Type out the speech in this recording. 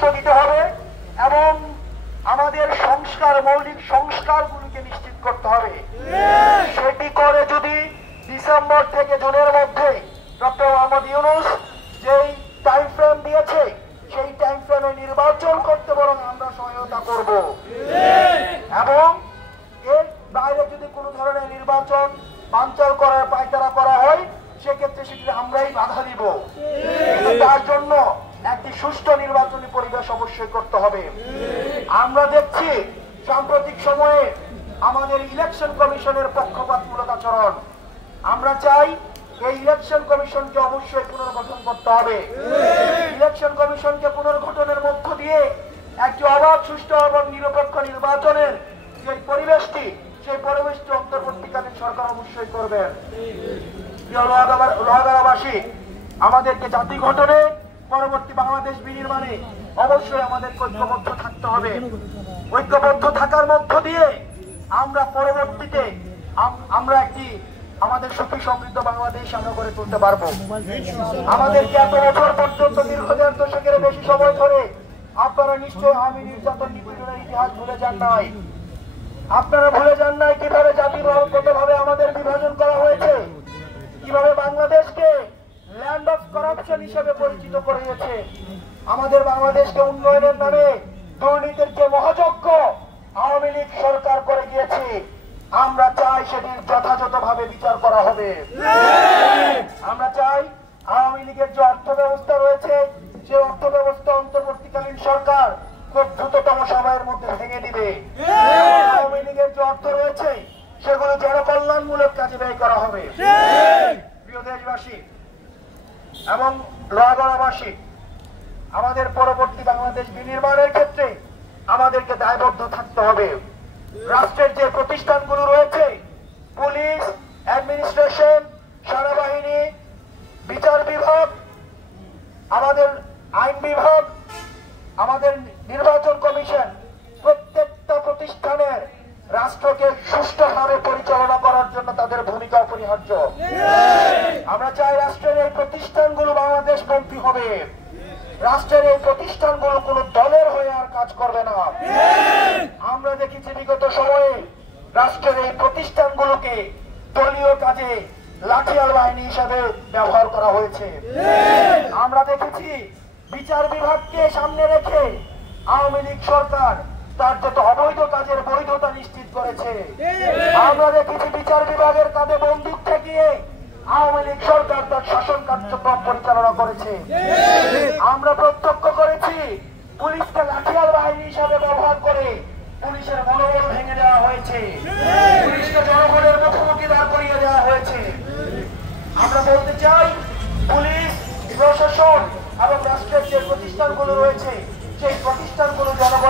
গুরুত্ব দিতে হবে এবং আমাদের সংস্কার, মৌলিক সংস্কারগুলোকে নিশ্চিত করতে হবে। সেটি করে যদি ডিসেম্বর থেকে জুনের মধ্যে ডক্টর মোহাম্মদ ইউনূস যেই টাইম ফ্রেম দিয়েছে সেই টাইম ফ্রেমে নির্বাচন করতে বরং আমরা সহায়তা করব এবং এর বাইরে যদি কোনো ধরনের নির্বাচন বানচাল করার পায়তারা করা হয় সেক্ষেত্রে সেটি আমরাই বাধা দিব। কিন্তু তার জন্য একটি সুষ্ঠু নির্বাচনী পরিবেশ অবশ্যই করতে হবে। আমরা দেখছি সাম্প্রতিক সময়ে আমাদের ইলেকশন কমিশনের পক্ষপাতমূলক আচরণ। আমরা চাই এই ইলেকশন কমিশনকে অবশ্যই পুনর্গঠন করতে হবে। ইলেকশন কমিশনকে পুনর্গঠনের মধ্য দিয়ে একটি অবাধ, সুষ্ঠু এবং নিরপেক্ষ নির্বাচনের যে পরিবেশটি, সেই পরিবেশটি অন্তর্বর্তীকালীন সরকার অবশ্যই করবেন। লোহাগাড়াবাসী, আমাদেরকে জাতি গঠনে, পরবর্তী বাংলাদেশ বিনির্মাণে অবশ্যই আমাদের ঐক্যবদ্ধ থাকতে হবে। ঐক্যবদ্ধ থাকার মধ্য দিয়ে আমরা পরবর্তীতে আমরা একটি আমাদের সুখী সমৃদ্ধ বাংলাদেশ আমরা গড়ে তুলতে পারবো। আমাদেরকে এত বছর পর্যন্ত দীর্ঘ দেড় দশকের বেশি সময় ধরে আপনারা নিশ্চয়ই আওয়ামী নির্যাতন নিপীড়নের ইতিহাস ভুলে যান নাই। আপনারা ভুলে যান নাই কিভাবে জাতিগতভাবে আমাদের বিভাজন করা হয়েছে, কিভাবে বাংলাদেশকে ল্যান্ড অফ করাপশন হিসেবে পরিচিত করিয়েছে। আমাদের বাংলাদেশকে উন্নয়নের নামে দুর্নীতির যে মহাযজ্ঞ আওয়ামী লীগ সরকার করে গিয়েছে, আমরা চাই সেটির যথাযথভাবে বিচার করা হবে। আমরা চাই আওয়ামী লীগের যে অর্থ ব্যবস্থা রয়েছে সে অর্থ ব্যবস্থা অন্তর্বর্তীকালীন সরকার খুব দ্রুততম সময়ের মধ্যে ভেঙে দিবে। আওয়ামী লীগের যে অর্থ রয়েছে সেগুলো জনকল্যাণমূলক কাজে ব্যয় করা হবে। প্রিয় দেশবাসী এবং লোহাগাড়াবাসী, আমাদের পরবর্তী বাংলাদেশ বিনির্মাণের ক্ষেত্রে আমাদেরকে দায়বদ্ধ থাকতে হবে। রাষ্ট্রের যে প্রতিষ্ঠানগুলো রয়েছে, পুলিশ, অ্যাডমিনিস্ট্রেশন, সেনাবাহিনী, বিচার বিভাগ, আমাদের আইন বিভাগ, আমাদের নির্বাচন কমিশন, প্রত্যেকটা প্রতিষ্ঠানের রাষ্ট্রকে সুষ্ঠুভাবে পরিচালনা করার জন্য তাদের ভূমিকা অপরিহার্য। আমরা চাই রাষ্ট্রের এই প্রতিষ্ঠানগুলো বাংলাদেশপন্থী হবে। রাষ্ট্রের এই প্রতিষ্ঠানগুলো কোনো দলের হয়ে আর কাজ করবে না। আমরা দেখেছি বিগত সময়ে রাষ্ট্রের এই প্রতিষ্ঠানগুলোকে দলীয় কাজে লাঠিয়াল বাহিনী হিসাবে ব্যবহার করা হয়েছে। আমরা দেখেছি বিচার বিভাগকে সামনে রেখে আওয়ামী লীগ সরকার তার যত অবৈধ কাজের বৈধতা নিশ্চিত করেছে। আমরা দেখেছি বিচার বিভাগের কাঁধে বন্দুক ঠেকিয়ে আওয়ামী লীগ সরকার তার শাসন কার্যক্রম পরিচালনা করেছে। আমরা প্রত্যক্ষ করেছি পুলিশকে লাঠিয়াল বাহিনী হিসাবে ব্যবহার করে পুলিশের মনোবল ভেঙে দেওয়া হয়েছে, পুলিশকে জনগণের মুখোমুখি দাঁড় করিয়ে দেওয়া হয়েছে। আমরা বলতে চাই পুলিশ, প্রশাসন এবং রাষ্ট্রের যে প্রতিষ্ঠানগুলো রয়েছে সেই প্রতিষ্ঠানগুলো জনগণের